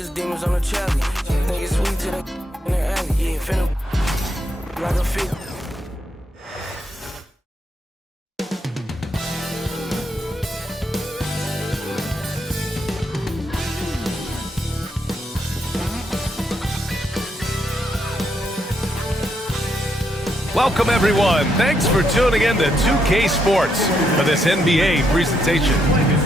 his demons on the telly. Think it's sweet to the in the alley. Yeah, finna like a fit. Welcome, everyone. Thanks for tuning in to 2K Sports for this NBA presentation.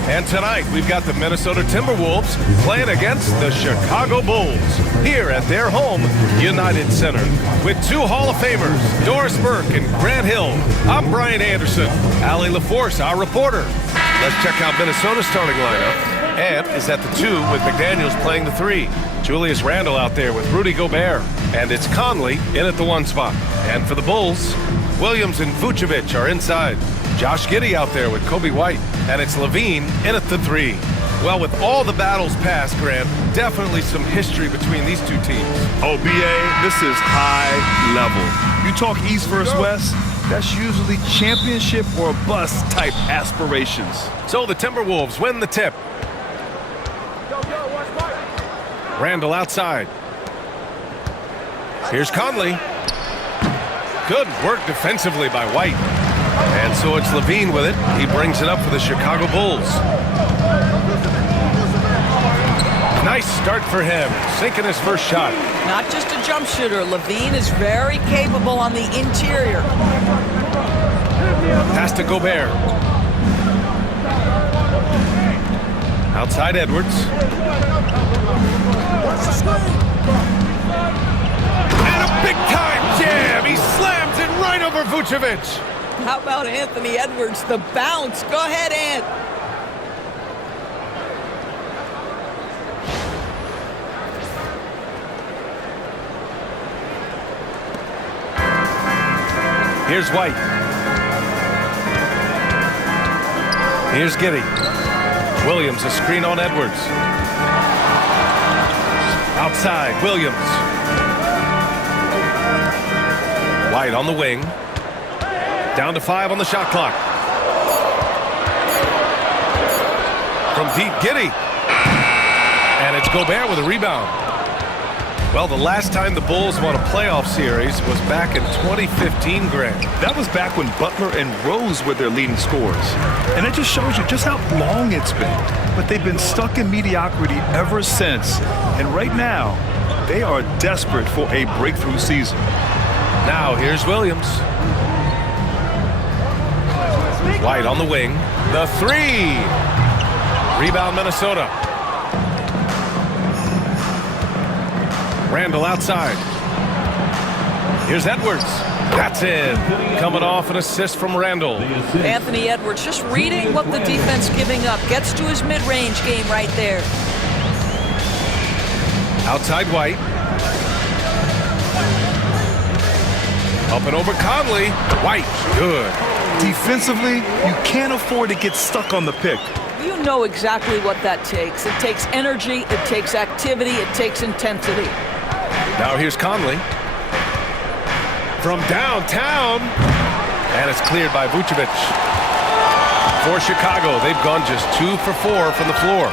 And tonight, we've got the Minnesota Timberwolves playing against the Chicago Bulls here at their home, United Center. With two Hall of Famers, Doris Burke and Grant Hill, I'm Brian Anderson. Allie LaForce, our reporter. Let's check out Minnesota's starting lineup. Ant is at the 2 with McDaniels playing the 3. Julius Randle out there with Rudy Gobert. And it's Conley in at the 1 spot. And for the Bulls, Williams and Vucevic are inside. Josh Giddey out there with Kobe White. And it's Levine in at the 3. Well, with all the battles past, Grant, definitely some history between these two teams. Oh, BA, this is high level. You talk East versus West, that's usually championship or bust type aspirations. So the Timberwolves win the tip. Randle outside. Here's Conley. Good work defensively by White. And so it's Levine with it. He brings it up for the Chicago Bulls. Nice start for him, sinking his first shot. Not just a jump shooter. Levine is very capable on the interior. Pass to Gobert. Outside Edwards. And a big-time jam. He slams it right over Vucevic. How about Anthony Edwards, the bounce? Go ahead, Ant. Here's White. Here's Giddey. Williams, a screen on Edwards. Outside, Williams. White on the wing. Down to 5 on the shot clock. From deep, Giddey. And it's Gobert with a rebound. Well, the last time the Bulls won a playoff series was back in 2015, Grant. That was back when Butler and Rose were their leading scorers. And it just shows you just how long it's been. But they've been stuck in mediocrity ever since. And right now, they are desperate for a breakthrough season. Now, here's Williams. White on the wing. The 3. Rebound, Minnesota. Randle outside. Here's Edwards. That's it. Coming off an assist from Randle. Anthony Edwards just reading what the defense giving up. Gets to his mid-range game right there. Outside White. Up and over Conley. White. Good. Defensively, you can't afford to get stuck on the pick. You know exactly what that takes. It takes energy, it takes activity, it takes intensity. Now here's Conley. From downtown. And it's cleared by Vucevic. For Chicago, they've gone just 2 for 4 from the floor.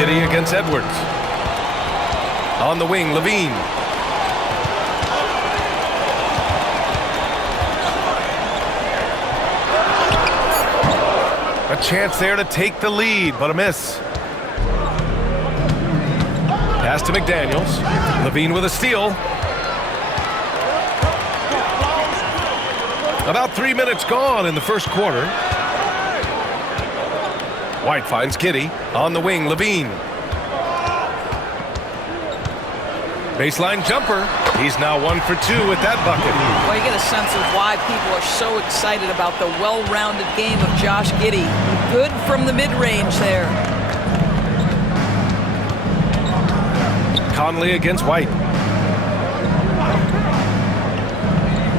Giddey against Edwards. On the wing, Levine. A chance there to take the lead, but a miss. Pass to McDaniels. Levine with a steal. About 3 minutes gone in the first quarter. White finds Giddey. On the wing, Levine. Baseline jumper. He's now 1 for 2 with that bucket. Well, you get a sense of why people are so excited about the well-rounded game of Josh Giddey. Good from the mid-range there. Conley against White.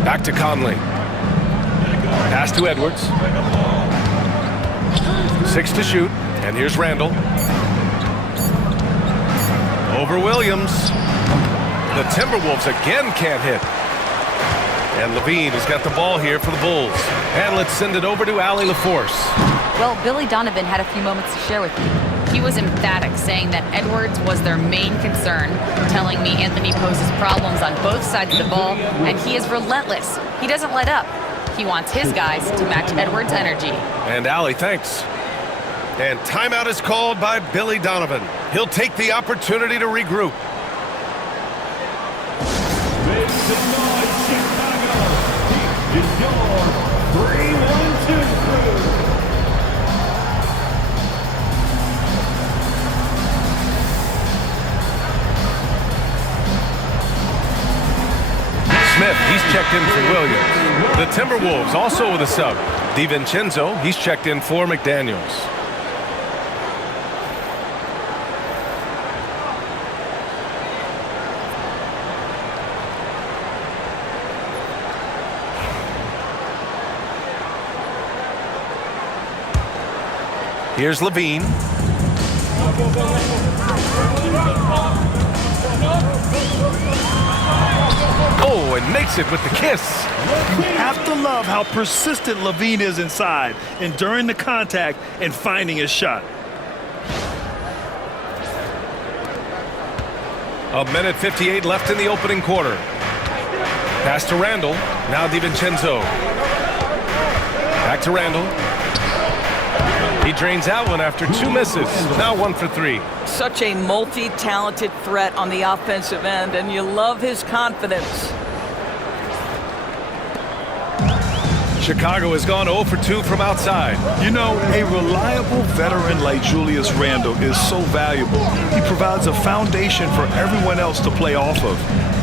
Back to Conley. Pass to Edwards. 6 to shoot. And here's Randle. Over Williams. The Timberwolves again can't hit. And Levine has got the ball here for the Bulls. And let's send it over to Allie LaForce. Well, Billy Donovan had a few moments to share with me. He was emphatic, saying that Edwards was their main concern, telling me Anthony poses problems on both sides of the ball, and he is relentless. He doesn't let up. He wants his guys to match Edwards' energy. And Allie, thanks. And timeout is called by Billy Donovan. He'll take the opportunity to regroup. Smith, he's checked in for Williams. The Timberwolves also with a sub. DiVincenzo, he's checked in for McDaniels. Here's Levine. Oh, and makes it with the kiss. You have to love how persistent Levine is inside, enduring the contact and finding his shot. A minute 58 left in the opening quarter. Pass to Randall. Now DiVincenzo. Back to Randall. He drains that one after 2 misses. Now 1 for 3. Such a multi-talented threat on the offensive end, and you love his confidence. Chicago has gone 0 for 2 from outside. You know, a reliable veteran like Julius Randle is so valuable. He provides a foundation for everyone else to play off of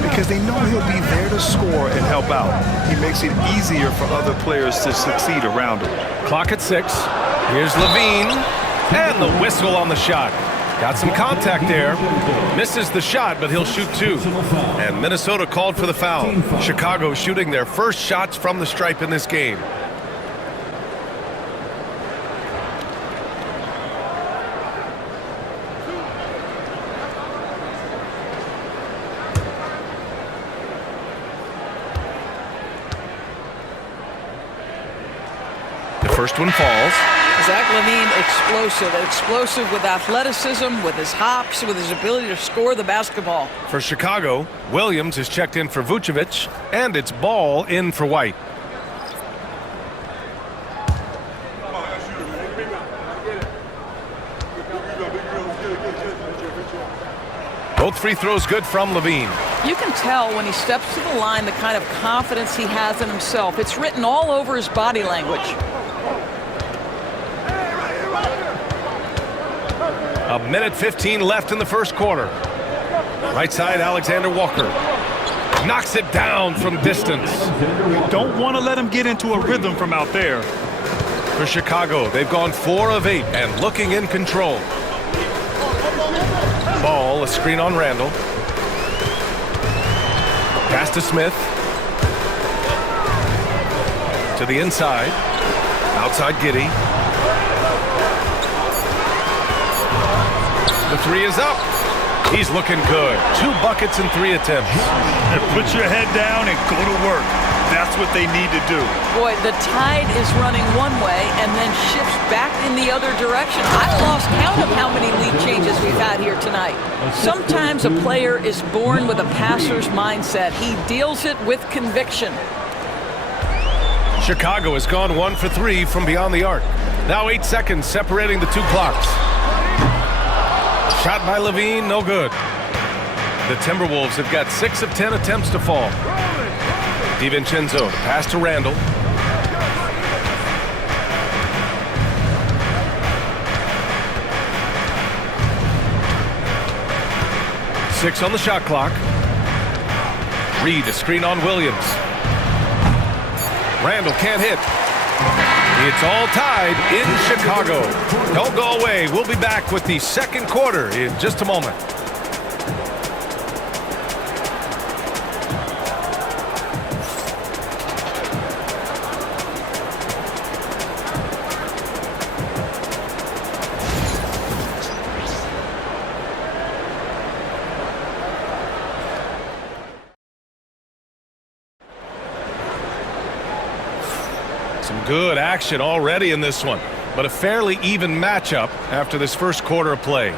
because they know he'll be there to score and help out. He makes it easier for other players to succeed around him. Clock at 6. Here's Levine. And the whistle on the shot. Got some contact there. Misses the shot, but he'll shoot 2. And Minnesota called for the foul. Chicago shooting their first shots from the stripe in this game. The first one falls. Zach LaVine, explosive with athleticism, with his hops, with his ability to score the basketball. For Chicago, Williams is checked in for Vucevic, and it's Ball in for White. Both free throws good from LaVine. You can tell when he steps to the line the kind of confidence he has in himself. It's written all over his body language. A minute 15 left in the first quarter. Right side, Alexander Walker. Knocks it down from distance. You don't want to let him get into a rhythm from out there. For Chicago, they've gone 4 of 8 and looking in control. Ball, a screen on Randall. Pass to Smith. To the inside. Outside Giddey. The 3 is up. He's looking good. 2 buckets in 3 attempts. And put your head down and go to work. That's what they need to do. Boy, the tide is running one way and then shifts back in the other direction. I've lost count of how many lead changes we've had here tonight. Sometimes a player is born with a passer's mindset. He deals it with conviction. Chicago has gone 1 for 3 from beyond the arc. Now 8 seconds separating the 2 clocks. Shot by LaVine, no good. The Timberwolves have got 6 of 10 attempts to fall. DiVincenzo, pass to Randall. Six on the shot clock. Reed, a screen on Williams. Randall can't hit. It's all tied in Chicago. Don't go away. We'll be back with the second quarter in just a moment. Some good action already in this one. but a fairly even matchup after this first quarter of play.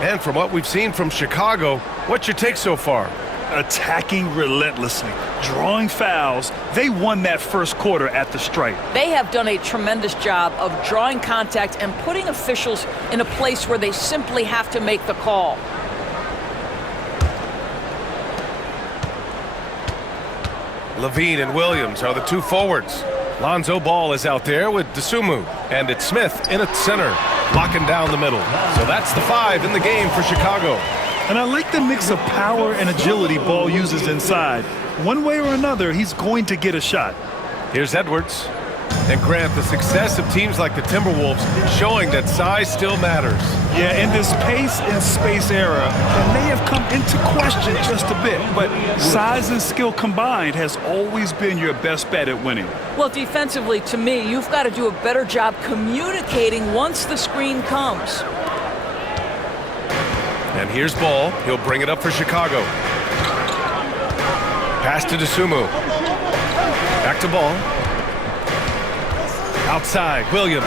And from what we've seen from Chicago, what's your take so far? Attacking relentlessly, drawing fouls. They won that first quarter at the stripe. They have done a tremendous job of drawing contact and putting officials in a place where they simply have to make the call. Levine and Williams are the two forwards. Lonzo Ball is out there with Dosunmu, and it's Smith in at center, locking down the middle. So that's the 5 in the game for Chicago. And I like the mix of power and agility Ball uses inside. One way or another, he's going to get a shot. Here's Edwards. And Grant, the success of teams like the Timberwolves showing that size still matters. Yeah, in this pace and space era, that may have come into question just a bit, but size and skill combined has always been your best bet at winning. Well, defensively, to me, you've got to do a better job communicating once the screen comes. And here's Ball. He'll bring it up for Chicago. Pass to Dosunmu. Back to Ball. Outside, Williams.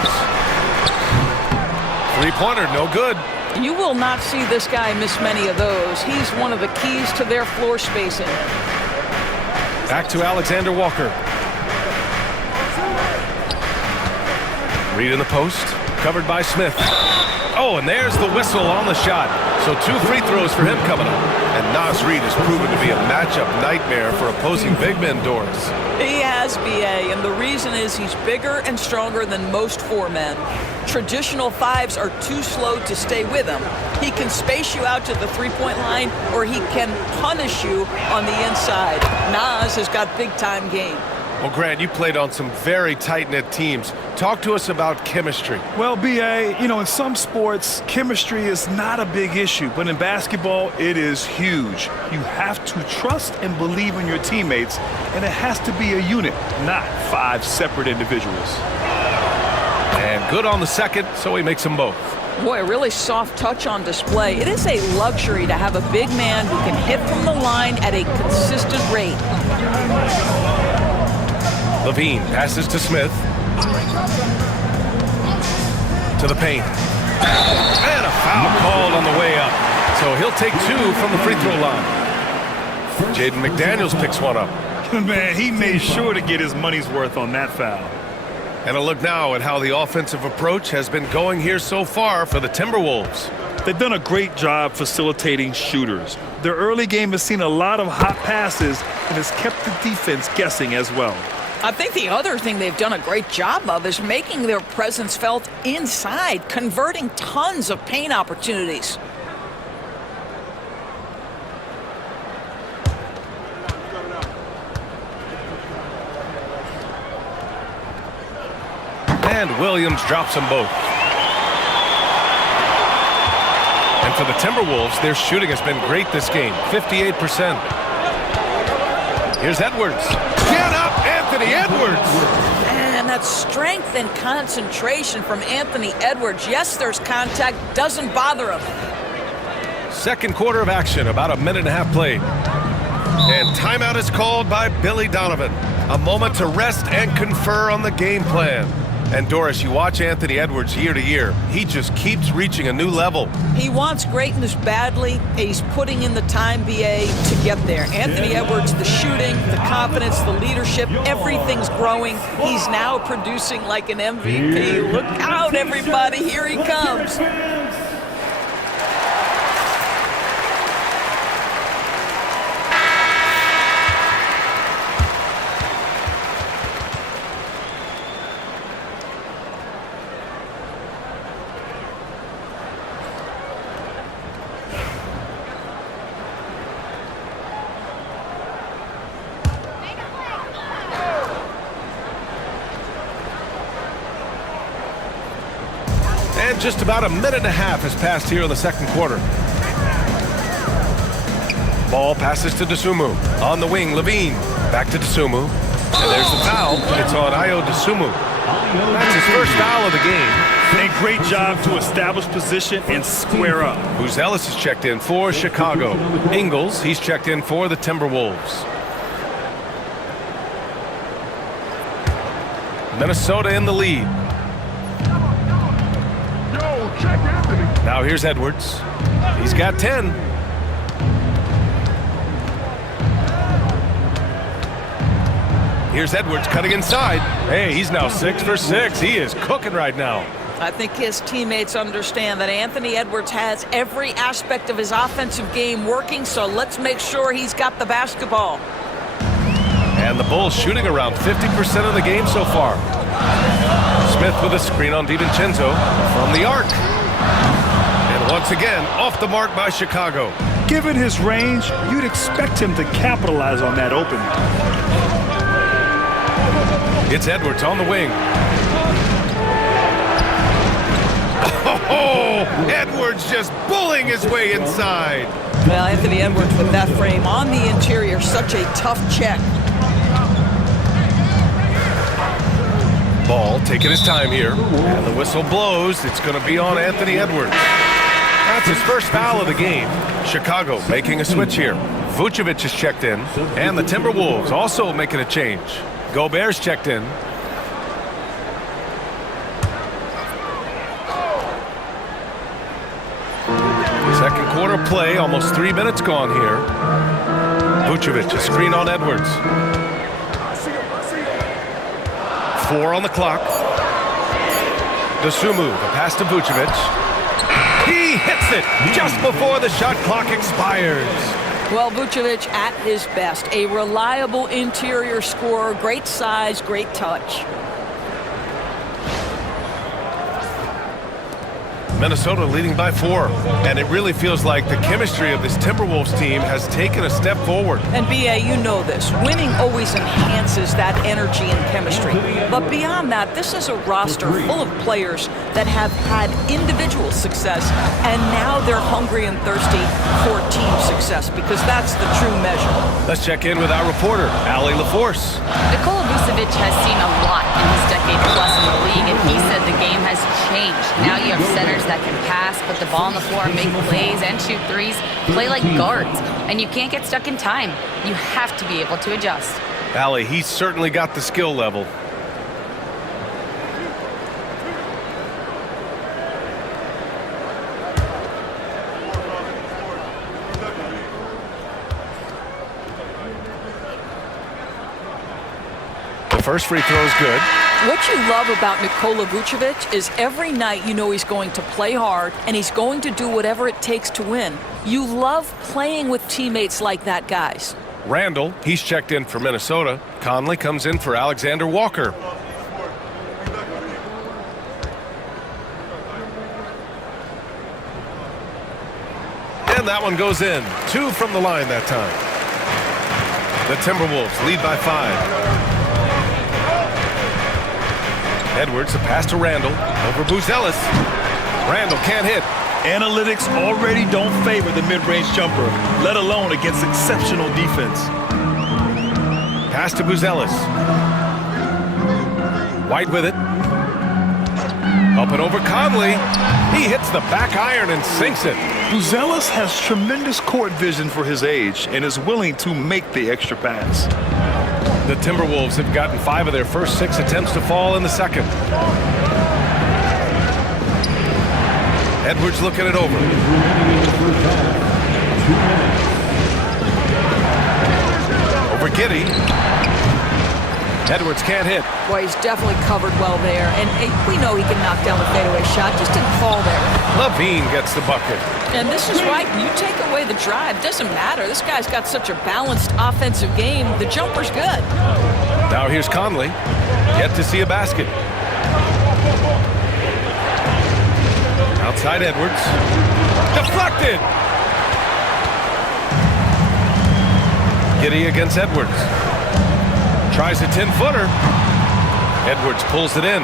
Three-pointer, no good. You will not see this guy miss many of those. He's one of the keys to their floor spacing. Back to Alexander Walker. Reed in the post, covered by Smith. Oh, and there's the whistle on the shot. So 2 free throws for him coming up. And Naz Reid has proven to be a matchup nightmare for opposing big men, Doris. He has, B.A., and the reason is he's bigger and stronger than most 4 men. Traditional 5s are too slow to stay with him. He can space you out to the three-point line, or he can punish you on the inside. Naz has got big-time game. Well, Grant, you played on some very tight-knit teams. Talk to us about chemistry. Well, B.A., in some sports, chemistry is not a big issue, but in basketball, it is huge. You have to trust and believe in your teammates, and it has to be a unit, not 5 separate individuals. And good on the second, so he makes them both. Boy, a really soft touch on display. It is a luxury to have a big man who can hit from the line at a consistent rate. Levine passes to Smith. To the paint. And a foul called on the way up. So he'll take 2 from the free throw line. Jaden McDaniels picks one up. Man, he made sure to get his money's worth on that foul. And a look now at how the offensive approach has been going here so far for the Timberwolves. They've done a great job facilitating shooters. Their early game has seen a lot of hot passes and has kept the defense guessing as well. I think the other thing they've done a great job of is making their presence felt inside, converting tons of paint opportunities. And Williams drops them both. And for the Timberwolves, their shooting has been great this game, 58%. Here's Edwards. Get up, Anthony Edwards! And that strength and concentration from Anthony Edwards. Yes, there's contact, doesn't bother him. Second quarter of action, about a minute and a half played. And timeout is called by Billy Donovan. A moment to rest and confer on the game plan. And Doris, you watch Anthony Edwards year to year. He just keeps reaching a new level. He wants greatness badly. He's putting in the time, BA, to get there. Anthony Edwards, the shooting, the confidence, the leadership, everything's growing. He's now producing like an MVP. Look out, everybody. Here he comes. Just about a minute and a half has passed here in the second quarter. Ball passes to Dosunmu. On the wing, Levine. Back to Dosunmu. And there's the foul. It's on Ayo Dosunmu. That's his first foul of the game. A great job to establish position and square up. Ellis is checked in for Chicago. Ingles, he's checked in for the Timberwolves. Minnesota in the lead. Now here's Edwards. He's got 10. Here's Edwards cutting inside. Hey, he's now 6 for 6. He is cooking right now. I think his teammates understand that Anthony Edwards has every aspect of his offensive game working, so let's make sure he's got the basketball. And the Bulls shooting around 50% of the game so far. Smith with a screen on DiVincenzo from the arc. And once again, off the mark by Chicago. Given his range, you'd expect him to capitalize on that opening. It's Edwards on the wing. Oh, Edwards just bullying his way inside. Well, Anthony Edwards with that frame on the interior, such a tough check. Ball taking his time here, and the whistle blows. It's going to be on Anthony Edwards. That's his first foul of the game. Chicago making a switch here. Vucevic is checked in, and the Timberwolves also making a change. Gobert's checked in. Second quarter play, almost 3 minutes gone here. Vucevic, a screen on Edwards. 4 on the clock. Dosunmu, the pass to Vucevic. He hits it just before the shot clock expires. Well, Vucevic at his best. A reliable interior scorer, great size, great touch. Minnesota leading by 4, and it really feels like the chemistry of this Timberwolves team has taken a step forward. And B.A., you know this. Winning always enhances that energy and chemistry. But beyond that, this is a roster full of players that have had individual success, and now they're hungry and thirsty for team success, because that's the true measure. Let's check in with our reporter, Allie LaForce. Nikola Vucevic has seen a lot in his decade plus in the league, and he said the game has changed. Now you have centers that can pass, put the ball on the floor, make plays, and shoot threes, play like guards. And you can't get stuck in time. You have to be able to adjust. Allie, he's certainly got the skill level. The first free throw is good. What you love about Nikola Vucevic is every night you know he's going to play hard and he's going to do whatever it takes to win. You love playing with teammates like that, guys. Randall, he's checked in for Minnesota. Conley comes in for Alexander Walker. And that one goes in. 2 from the line that time. The Timberwolves lead by 5. Edwards, a pass to Randall, over Buzelis. Randall can't hit. Analytics already don't favor the mid-range jumper, let alone against exceptional defense. Pass to Buzelis. White with it. Up and over Conley. He hits the back iron and sinks it. Buzelis has tremendous court vision for his age and is willing to make the extra pass. The Timberwolves have gotten 5 of their first 6 attempts to fall in the second. Edwards looking it over. Over Giddey. Edwards can't hit. Boy, he's definitely covered well there. And we know he can knock down the fadeaway shot, just didn't fall there. Levine gets the bucket. And this is right. You take away the drive, doesn't matter. This guy's got such a balanced offensive game. The jumper's good. Now here's Conley. Yet to see a basket. Outside Edwards. Deflected! Giddey against Edwards. Tries a 10-footer. Edwards pulls it in.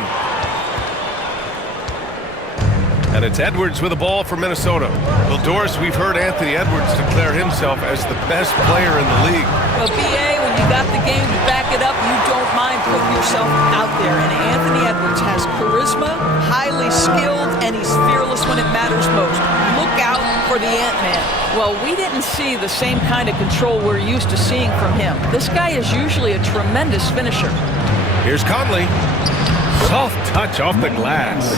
And it's Edwards with the ball for Minnesota. Well, Doris, we've heard Anthony Edwards declare himself as the best player in the league. Well, B.A., when you got the game to back it up, you don't mind putting yourself out there. And Anthony Edwards has charisma, highly skilled, and he's fearless when it matters most. Look out for the Ant-Man. Well, we didn't see the same kind of control we're used to seeing from him. This guy is usually a tremendous finisher. Here's Conley. Soft touch off the glass.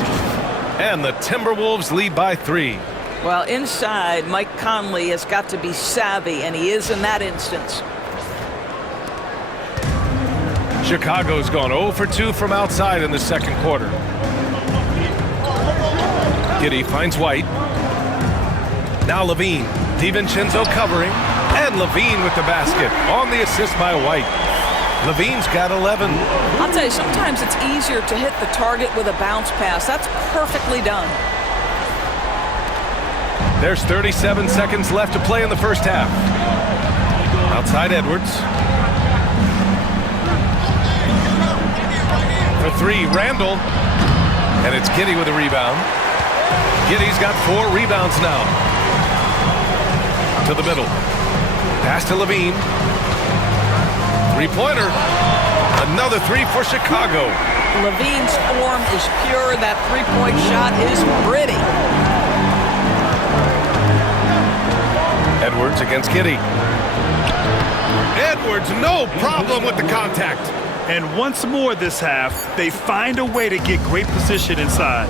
And the Timberwolves lead by 3. Well, inside, Mike Conley has got to be savvy, and he is in that instance. Chicago's gone 0 for 2 from outside in the second quarter. Giddey finds White. Now Levine. DiVincenzo covering. And Levine with the basket on the assist by White. Levine's got 11. I'll tell you, sometimes it's easier to hit the target with a bounce pass. That's perfectly done. There's 37 seconds left to play in the first half. Outside Edwards. For 3, Randall. And it's Giddey with a rebound. Giddey's got 4 rebounds now. To the middle. Pass to Levine. Three-pointer. Another 3 for Chicago. Levine's form is pure. That three-point shot is pretty. Edwards against Giddey. Edwards, no problem with the contact. And once more this half, they find a way to get great position inside.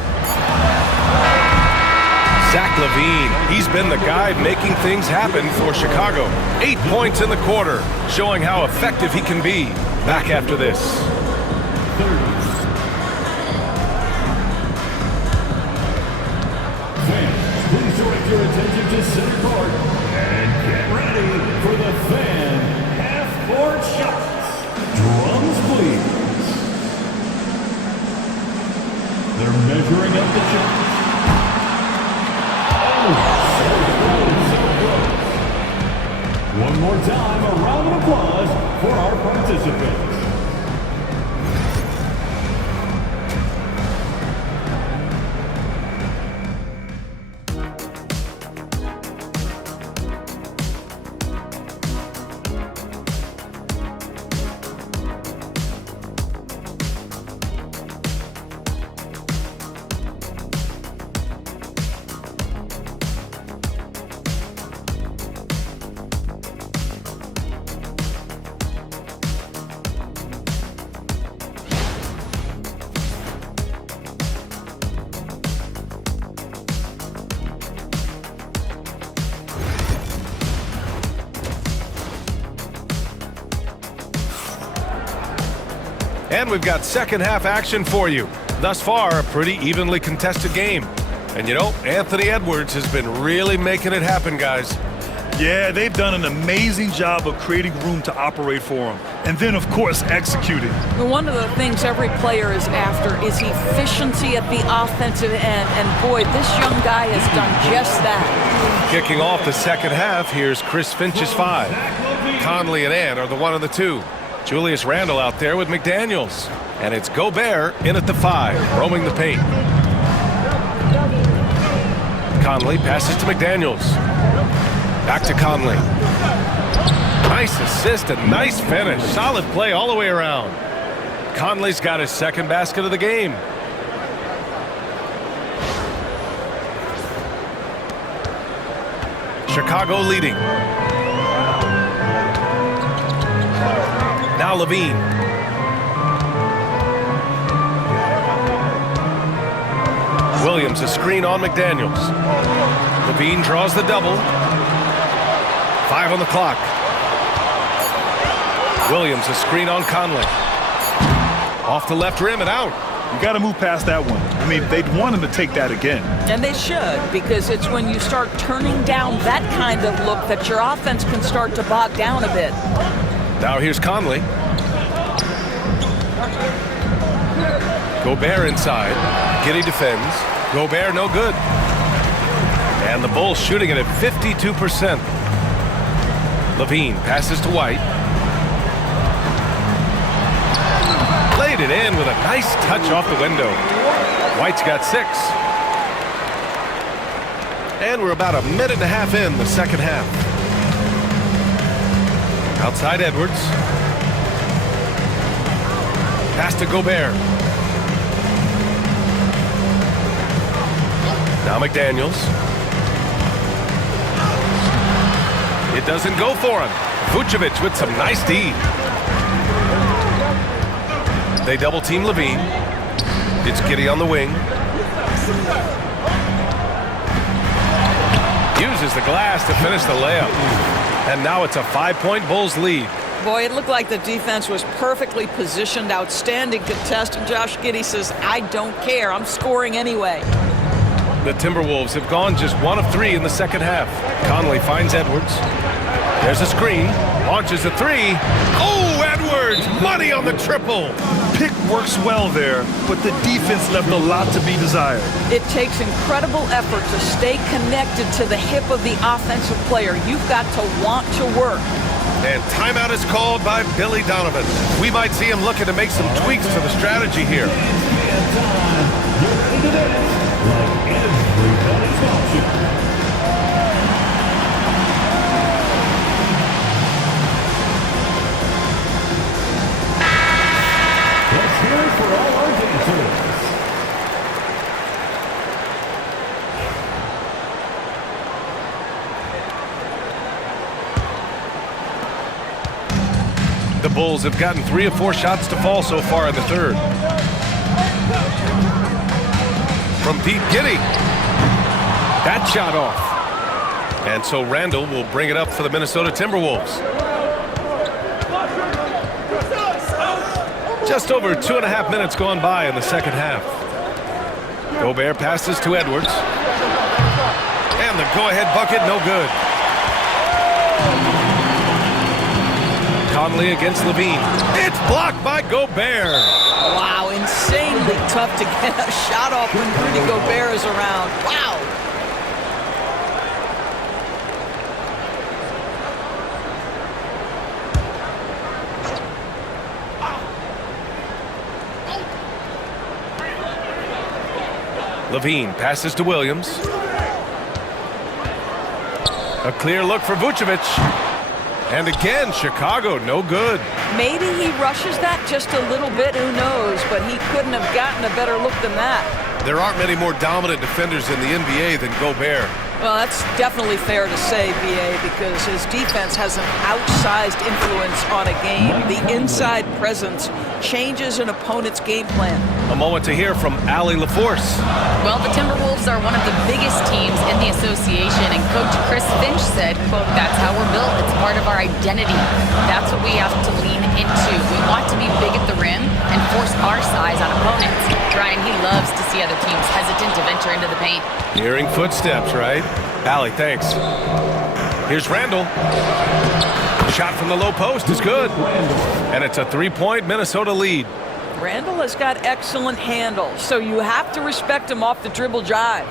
Zach LaVine, he's been the guy making things happen for Chicago. 8 points in the quarter, showing how effective he can be. Back after this. Fans, please direct your attention to center court and get ready for the fan half-court shots. Drums, please. They're measuring up the shots. One more time, a round of applause for our participants. And we've got second half action for you. Thus far, a pretty evenly contested game. And you know, Anthony Edwards has been really making it happen, guys. Yeah, they've done an amazing job of creating room to operate for him. And then, of course, executing. One of the things every player is after is efficiency at the offensive end. And boy, this young guy has done just that. Kicking off the second half, here's Chris Finch's 5. Conley and Ant are the 1 and the 2. Julius Randle out there with McDaniels. And it's Gobert in at the 5, roaming the paint. Conley passes to McDaniels. Back to Conley. Nice assist and nice finish. Solid play all the way around. Conley's got his second basket of the game. Chicago leading. Now Levine. Williams a screen on McDaniels. Levine draws the double. 5 on the clock. Williams a screen on Conley. Off the left rim and out. You got to move past that one. I mean, they'd want him to take that again. And they should, because it's when you start turning down that kind of look that your offense can start to bog down a bit. Now here's Conley. Gobert inside. Giddey defends. Gobert no good. And the Bulls shooting it at 52%. Levine passes to White. Laid it in with a nice touch off the window. White's got 6. And we're about a minute and a half in the second half. Outside Edwards. Pass to Gobert. Now McDaniels. It doesn't go for him. Vucevic with some nice D. They double team Levine. It's Giddey on the wing. Uses the glass to finish the layup. And now it's a 5-point Bulls lead. Boy, it looked like the defense was perfectly positioned. Outstanding contest. And Josh Giddey says, I don't care. I'm scoring anyway. The Timberwolves have gone just 1 of 3 in the second half. Conley finds Edwards. There's a screen. Launches a 3. Oh, Edwards! Money on the triple. Pick works well there, but the defense left a lot to be desired. It takes incredible effort to stay connected to the hip of the offensive player. You've got to want to work. And timeout is called by Billy Donovan. We might see him looking to make some tweaks to the strategy here. Let's hear it for all our dancers. The Bulls have gotten 3 of 4 shots to fall so far in the third. From deep, Giddey. That shot off. And so Randall will bring it up for the Minnesota Timberwolves. Just over 2.5 minutes gone by in the second half. Gobert passes to Edwards. And the go-ahead bucket, no good. Conley against Levine. It's blocked by Gobert. Wow, insanely tough to get a shot off when Rudy Gobert is around. Wow. Levine passes to Williams. A clear look for Vucevic. And again, Chicago, no good. Maybe he rushes that just a little bit, who knows, but he couldn't have gotten a better look than that. There aren't many more dominant defenders in the NBA than Gobert. Well, that's definitely fair to say, B.A., because his defense has an outsized influence on a game. The inside presence changes an opponent's game plan. A moment to hear from Allie LaForce. Well, the Timberwolves are one of the biggest teams in the association, and Coach Chris Finch said, quote, that's how we're built. It's part of our identity. That's what we have to lean into. We want to be big at the rim and force our size on opponents. Brian, he loves to see other teams hesitant to venture into the paint. Hearing footsteps, right? Allie, thanks. Here's Randall. Shot from the low post is good. And it's a 3-point Minnesota lead. Randall has got excellent handle, so you have to respect him off the dribble drive.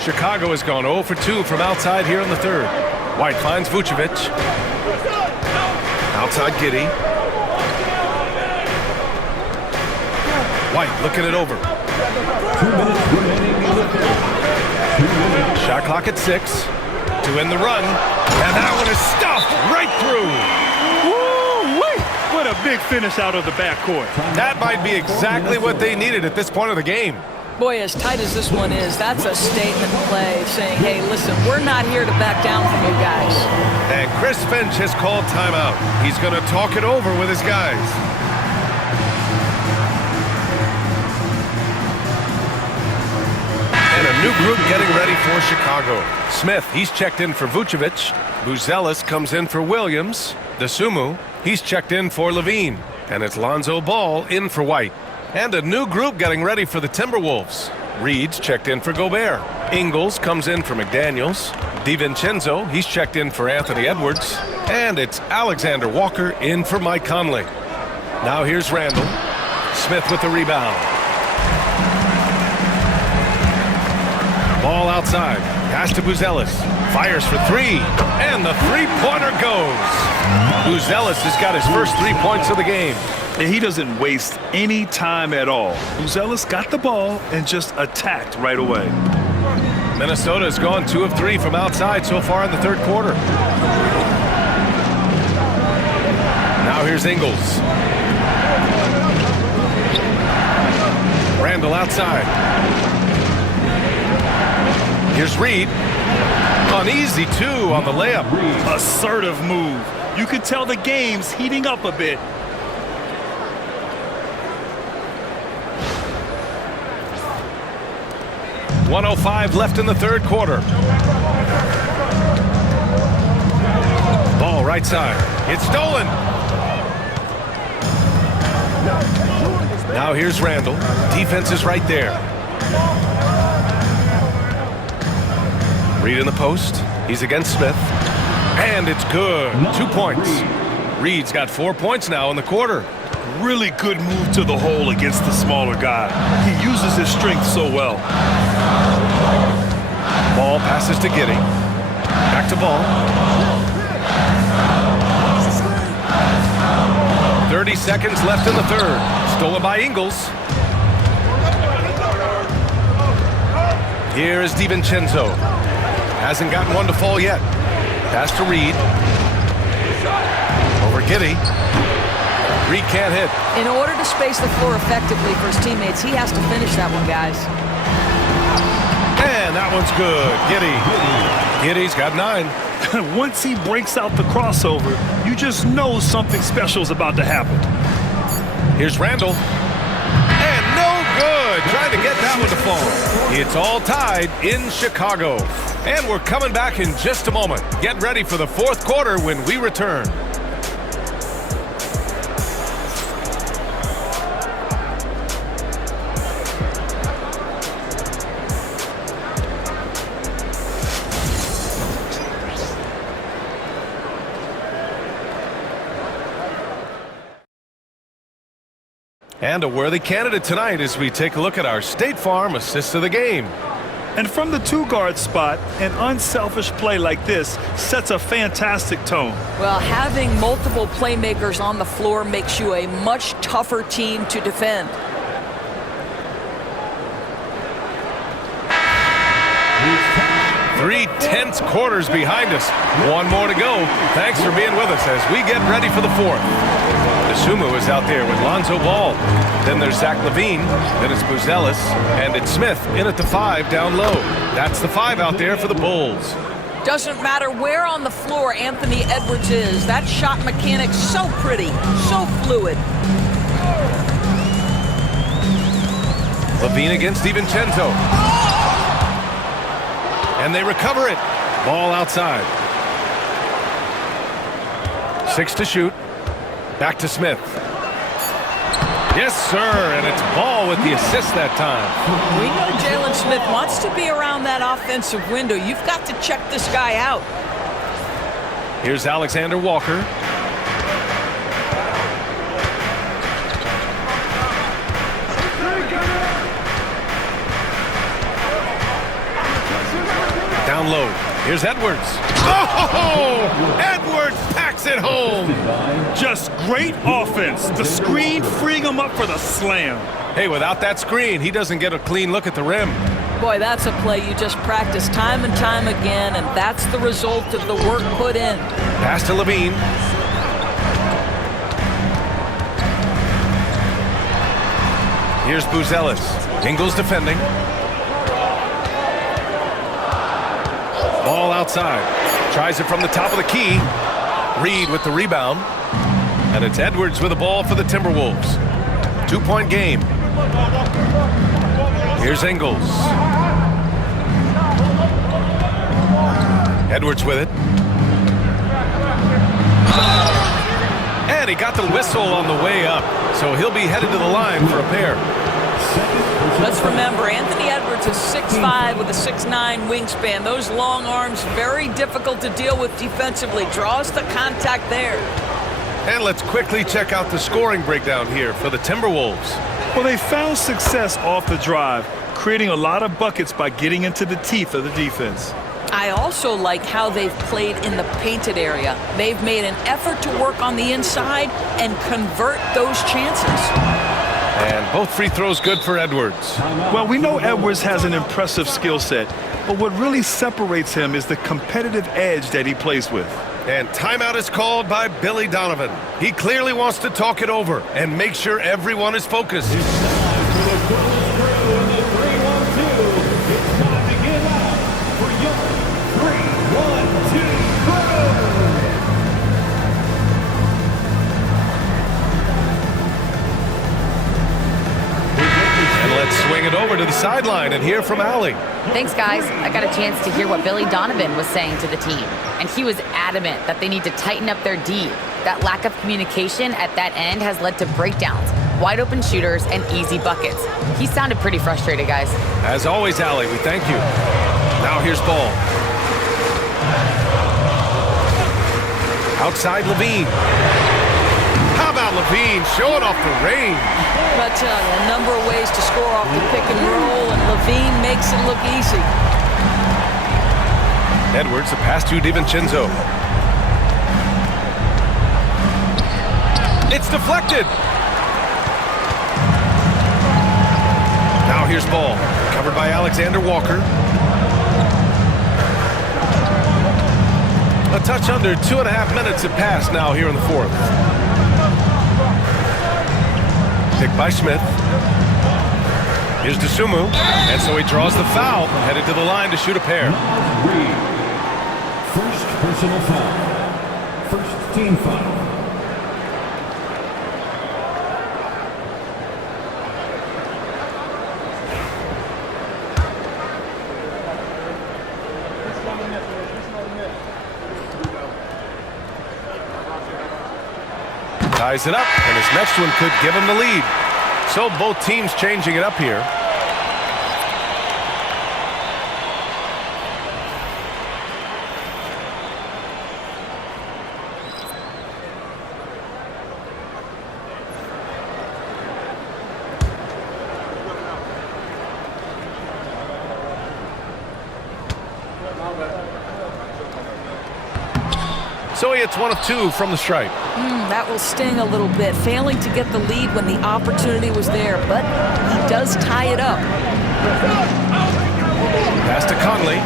Chicago has gone 0 for 2 from outside here in the third. White finds Vucevic. Outside Giddey. White looking it over. 2 minutes remaining in the third. 2 minutes. Shot clock at 6 to end the run. And that one is stuffed right through. Woo-wee! What a big finish out of the backcourt. That might be exactly what they needed at this point of the game. Boy, as tight as this one is, that's a statement play saying, hey, listen, we're not here to back down from you guys. And Chris Finch has called timeout. He's going to talk it over with his guys. And a new group getting ready for Chicago. Smith, he's checked in for Vucevic. Buzelis comes in for Williams. DeSumo, he's checked in for Levine. And it's Lonzo Ball in for White. And a new group getting ready for the Timberwolves. Reed's checked in for Gobert. Ingles comes in for McDaniels. DiVincenzo, he's checked in for Anthony Edwards. And it's Alexander Walker in for Mike Conley. Now here's Randall. Smith with the rebound. Ball outside. Pass to Buzelis. Fires for 3. And the three-pointer goes. Buzelis has got his first 3 points of the game. And he doesn't waste any time at all. Buzelis got the ball and just attacked right away. Minnesota has gone 2 of 3 from outside so far in the third quarter. Now here's Ingles. Randall outside. Here's Reed. Uneasy 2 on the layup. Assertive move. You could tell the game's heating up a bit. 1:05 left in the third quarter. Ball right side. It's stolen. Now here's Randall. Defense is right there. Reed in the post. He's against Smith. And it's good. 2 points. Reed's got 4 points now in the quarter. Really good move to the hole against the smaller guy. He uses his strength so well. Ball passes to Giddey. Back to Ball. 30 seconds left in the third. Stolen by Ingles. Here is DiVincenzo. Hasn't gotten one to fall yet. Pass to Reed. Over Giddey. Reed can't hit. In order to space the floor effectively for his teammates, he has to finish that one, guys. And that one's good. Giddey's got 9. Once he breaks out the crossover, you just know something special is about to happen. Here's Randall. And no good. Trying to get that one to fall. It's all tied in Chicago. And we're coming back in just a moment. Get ready for the fourth quarter when we return. And a worthy candidate tonight as we take a look at our State Farm assist of the game. And from the two-guard spot, an unselfish play like this sets a fantastic tone. Well, having multiple playmakers on the floor makes you a much tougher team to defend. Three tense quarters behind us. One more to go. Thanks for being with us as we get ready for the fourth. Sumu is out there with Lonzo Ball. Then there's Zach LaVine. Then it's Buzelis. And it's Smith in at the 5 down low. That's the 5 out there for the Bulls. Doesn't matter where on the floor Anthony Edwards is. That shot mechanic's so pretty, so fluid. LaVine against DiVincenzo. And they recover it. Ball outside. 6 to shoot. Back to Smith. Yes, sir, and it's Ball with the assist that time. We know Jalen Smith wants to be around that offensive window. You've got to check this guy out. Here's Alexander Walker. Down low. Here's Edwards. Oh! Edwards packs it home. Just great offense. The screen freeing him up for the slam. Hey, without that screen, he doesn't get a clean look at the rim. Boy, that's a play you just practice time and time again, and that's the result of the work put in. Pass to LaVine. Here's Buzelis. Ingles defending. Ball outside. Tries it from the top of the key. Reed with the rebound. And it's Edwards with the ball for the Timberwolves. 2-point game. Here's Ingles. Edwards with it. And he got the whistle on the way up. So he'll be headed to the line for a pair. Let's remember, Anthony Edwards is 6'5" with a 6'9" wingspan. Those long arms, very difficult to deal with defensively. Draws the contact there. And let's quickly check out the scoring breakdown here for the Timberwolves. Well, they found success off the drive, creating a lot of buckets by getting into the teeth of the defense. I also like how they've played in the painted area. They've made an effort to work on the inside and convert those chances. And both free throws good for Edwards. Well, we know Edwards has an impressive skill set, but what really separates him is the competitive edge that he plays with. And timeout is called by Billy Donovan. He clearly wants to talk it over and make sure everyone is focused. Swing it over to the sideline and hear from Allie. Thanks, guys. I got a chance to hear what Billy Donovan was saying to the team, and he was adamant that they need to tighten up their D. That lack of communication at that end has led to breakdowns, wide open shooters, and easy buckets. He sounded pretty frustrated, guys. As always, Allie, we thank you. Now here's Ball. Outside Levine. How about Levine showing off the range? I tell you, a number of ways to score off the pick and roll, and Levine makes it look easy. Edwards, the pass to DiVincenzo. It's deflected. Now here's Ball, covered by Alexander Walker. A touch under 2.5 minutes have passed now here in the fourth. Picked by Smith. Here's Dosunmu, and so he draws the foul, headed to the line to shoot a pair. First personal foul. First team foul. Ties it up, and his next one could give him the lead. So both teams changing it up here. So he hits 1 of 2 from the stripe. That will sting a little bit, failing to get the lead when the opportunity was there, but he does tie it up. Pass to Conley.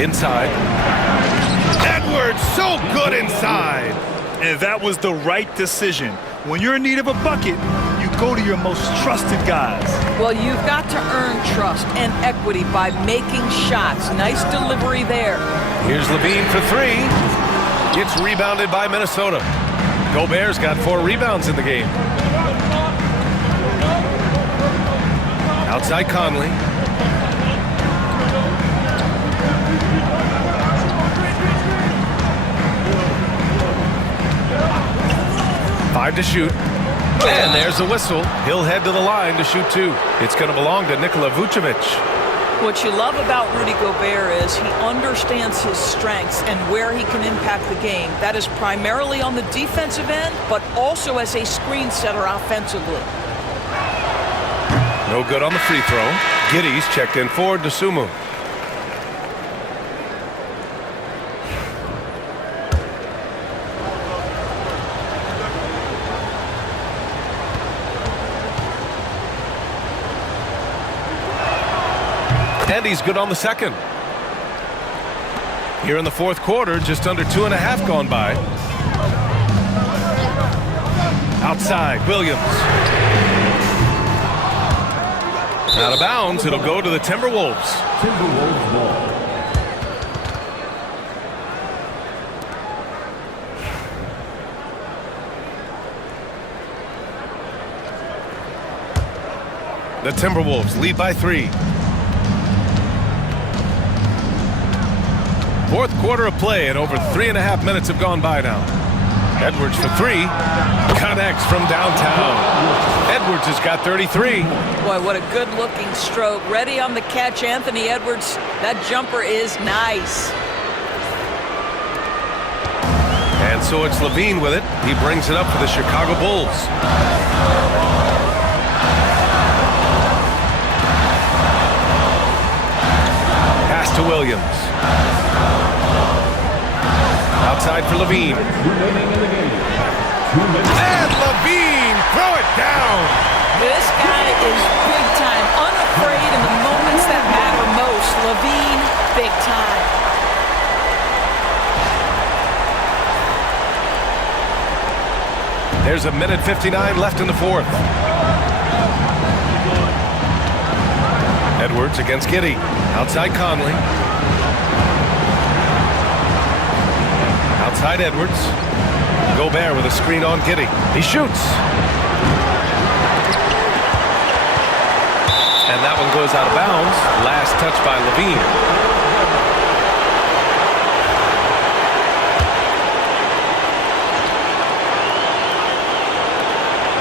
Inside. Edwards, so good inside. And that was the right decision. When you're in need of a bucket, you go to your most trusted guys. Well, you've got to earn trust and equity by making shots. Nice delivery there. Here's Levine for 3. It's rebounded by Minnesota. Gobert's got 4 rebounds in the game. Outside Conley. Five to shoot. And there's the whistle. He'll head to the line to shoot 2. It's going to belong to Nikola Vucevic. What you love about Rudy Gobert is he understands his strengths and where he can impact the game. That is primarily on the defensive end, but also as a screen setter offensively. No good on the free throw. Giddey's checked in for Dosunmu. And he's good on the second. Here in the fourth quarter, just under 2.5 gone by. Outside, Williams. Out of bounds, it'll go to the Timberwolves. Timberwolves ball. The Timberwolves lead by 3. Fourth quarter of play, and over 3.5 minutes have gone by now. Edwards for 3. Connects from downtown. Edwards has got 33. Boy, what a good-looking stroke. Ready on the catch, Anthony Edwards. That jumper is nice. And so it's Levine with it. He brings it up for the Chicago Bulls. Pass to Williams. Outside for Levine. And Levine, throw it down. This guy is big time, unafraid in the moments that matter most. Levine, big time. There's 1:59 left in the fourth. Edwards against Giddey. Outside Conley. Outside Edwards. Gobert with a screen on Giddey. He shoots. And that one goes out of bounds. Last touch by Levine.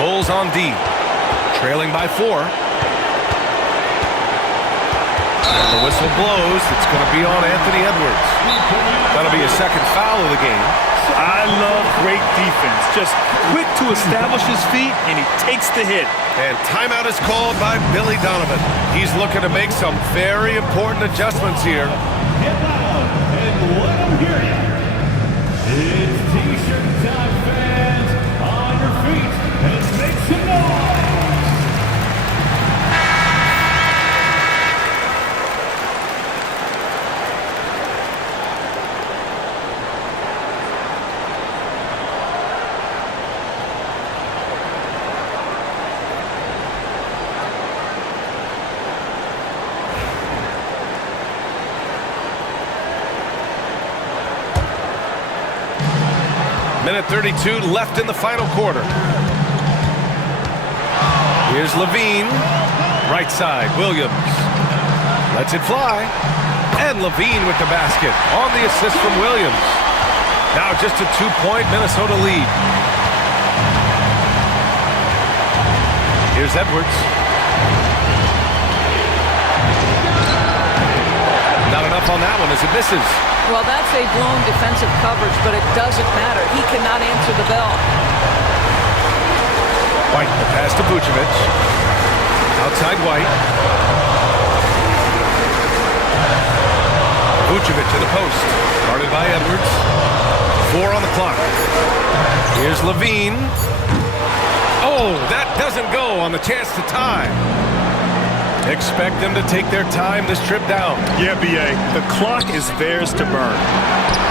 Bulls on D. Trailing by 4. And the whistle blows. It's going to be on Anthony Edwards. That'll be a second foul of the game. I love great defense. Just quick to establish his feet, and he takes the hit. And timeout is called by Billy Donovan. He's looking to make some very important adjustments here. Get loud and let them hear you. It's T-shirt time, fans. On your feet and make some noise. Minute 32 left in the final quarter. Here's Levine. Right side, Williams. Lets it fly. And Levine with the basket on the assist from Williams. Now just a 2-point Minnesota lead. Here's Edwards. Not enough on that one as it misses. Well, that's a blown defensive coverage, but it doesn't matter. He cannot answer the bell. White, the pass to Vucevic. Outside White. Vucevic to the post. Guarded by Edwards. 4 on the clock. Here's Levine. Oh, that doesn't go on the chance to tie. Expect them to take their time this trip down. Yeah, B.A., the clock is theirs to burn.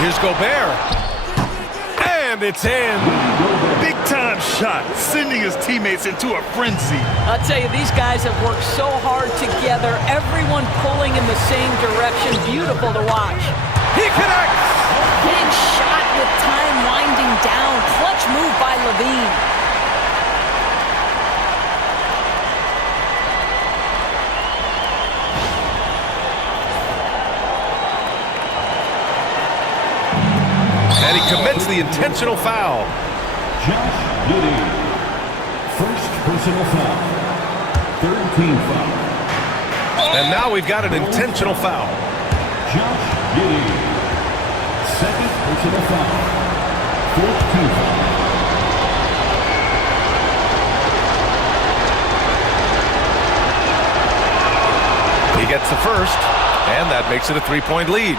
Here's Gobert. And it's in. Big-time shot, sending his teammates into a frenzy. I'll tell you, these guys have worked so hard together, everyone pulling in the same direction. Beautiful to watch. He connects. Big shot with time winding down. Clutch move by Levine. And he commits the intentional foul. Josh Giddey. First personal foul. Third team foul. And now we've got an intentional foul. Josh Giddey. Second personal foul. Fourth team foul. He gets the first, and that makes it a 3-point lead.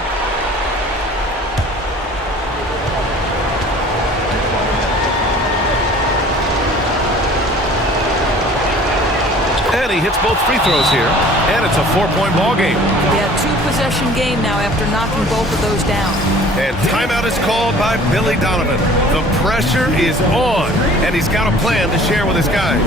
And he hits both free throws here, and it's a 4-point ball game. Yeah, 2-possession game now after knocking both of those down. And timeout is called by Billy Donovan. The pressure is on, and he's got a plan to share with his guys.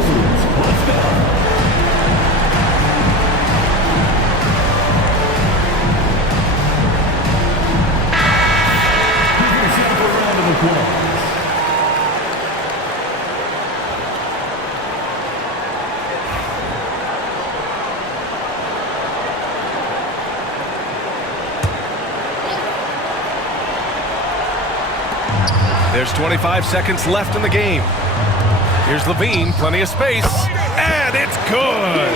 There's 25 seconds left in the game. Here's Levine, plenty of space, and it's good.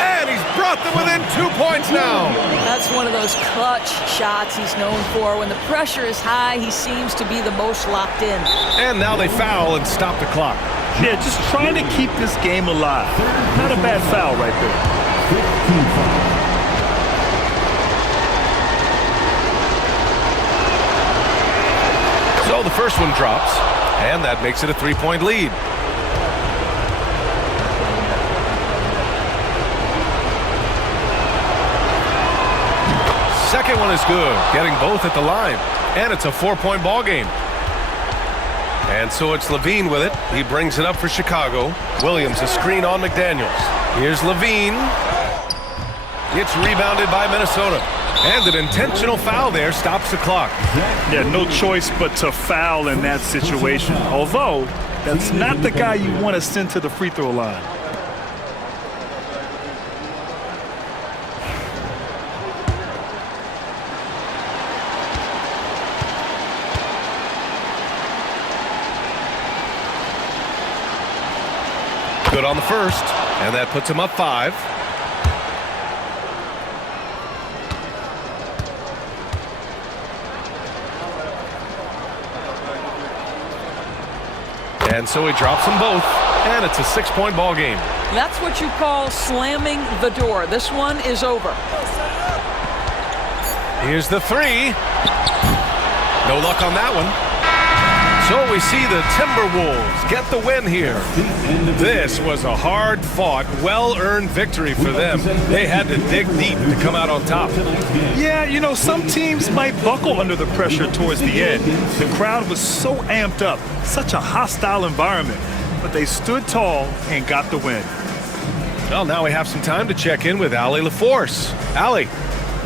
And he's brought them within 2 points now. That's one of those clutch shots he's known for. When the pressure is high, he seems to be the most locked in. And now they foul and stop the clock. Yeah, just trying to keep this game alive. Not a bad foul right there. 15 foul. So the first one drops, and that makes it a 3-point lead. Second one is good, getting both at the line, and it's a 4-point ball game. And so it's Levine with it. He brings it up for Chicago. Williams, a screen on McDaniels. Here's Levine. It's rebounded by Minnesota. And an intentional foul there stops the clock. Yeah, no choice but to foul in that situation. Although, that's not the guy you want to send to the free throw line. good on the first, and that puts him up 5. And so he drops them both, and it's a 6-point ball game. That's what you call slamming the door. This one is over. Here's the 3. No luck on that one. So we see the Timberwolves get the win here. This was a hard-fought, well-earned victory for them. They had to dig deep to come out on top. Yeah, you know, some teams might buckle under the pressure towards the end. The crowd was so amped up, such a hostile environment, but they stood tall and got the win. Well, now we have some time to check in with Allie LaForce. Allie.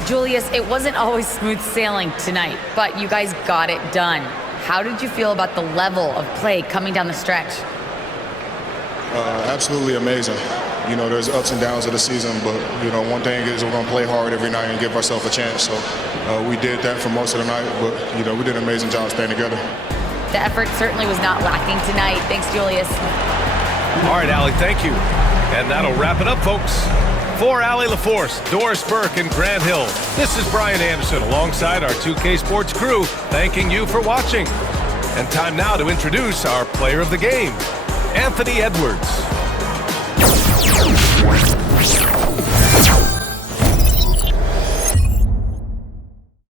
Julius, it wasn't always smooth sailing tonight, but you guys got it done. How did you feel about the level of play coming down the stretch? Absolutely amazing. You know, there's ups and downs of the season, but, you know, one thing is we're going to play hard every night and give ourselves a chance. So we did that for most of the night, but, you know, we did an amazing job staying together. The effort certainly was not lacking tonight. Thanks, Julius. All right, Allie, thank you. And that'll wrap it up, folks. For Allie LaForce, Doris Burke, and Grant Hill, this is Brian Anderson alongside our 2K Sports crew, thanking you for watching. And time now to introduce our player of the game, Anthony Edwards.